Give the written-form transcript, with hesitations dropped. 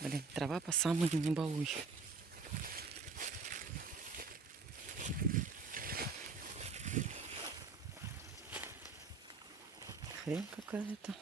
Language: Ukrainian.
Блин, трава по самой не балуй. Хрень какая-то.